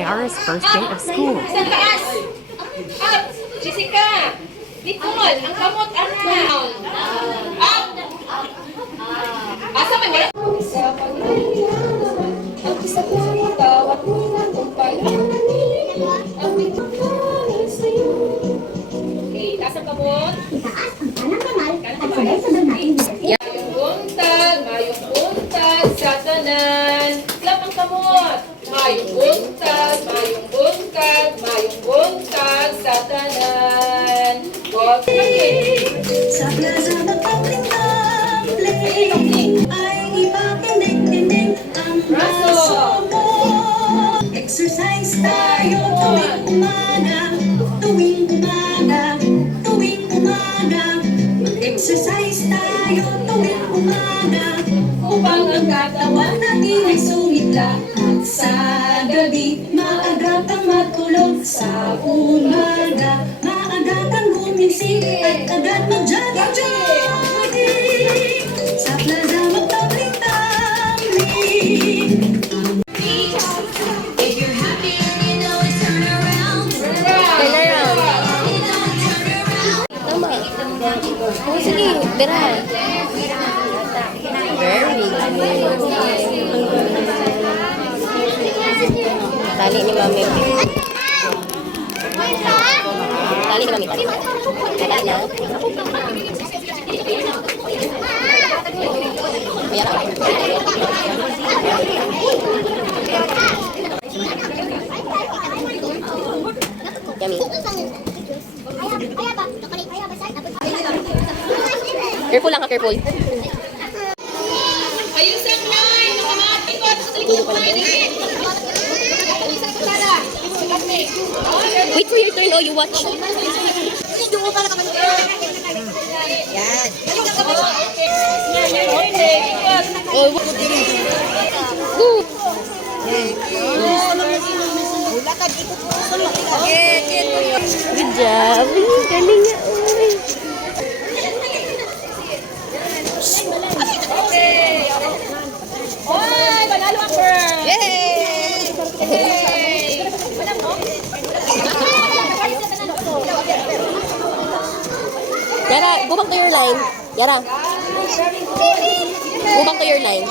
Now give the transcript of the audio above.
Ira's first day of school. Sa taas! Up! Jessica! Nicole! Ang kamot, down! Up! Asa may wala? Sa pagkaliyaman, ang isa't ikaw at muna kung palanin, ang ipagkain sa'yo. Okay, taas ang kamot. Itaas ang kanang kamay at sabay-sabay natin bigay. Mayong buntag sa tanan. Clap ang kamot. Mayong buntag sa tanan. Huwag sakit. Sa plaza magpapling-tapling ay ipakinig-kinig ang braso mo. Exercise tayo tuwing umaga, tuwing umaga, tuwing umaga. Mag-exercise tayo tuwing umaga upang ang katawan natin ay sumigla. At sa gabi, maaga kang matulog. Sa umaga, maaga kang gumising at agad mag-jogging. Sa plaza magpapling-tapling. If you're happy, you know it's turn around. Tama. Oh, sige, bera. Very good. Tali ni Mami. Tali ni Mami. Tali na. Ayan. Yummy. Careful lang ha, careful. Ayun sa line! Nakamatay ko sa likod ko. Wait for your turn, oh, you watch. Yan. Oh, woo. Good job. Galing nga. Uy. Oy! Panalo ang girl! Yara, go back to your line. Yara. Go back to your line.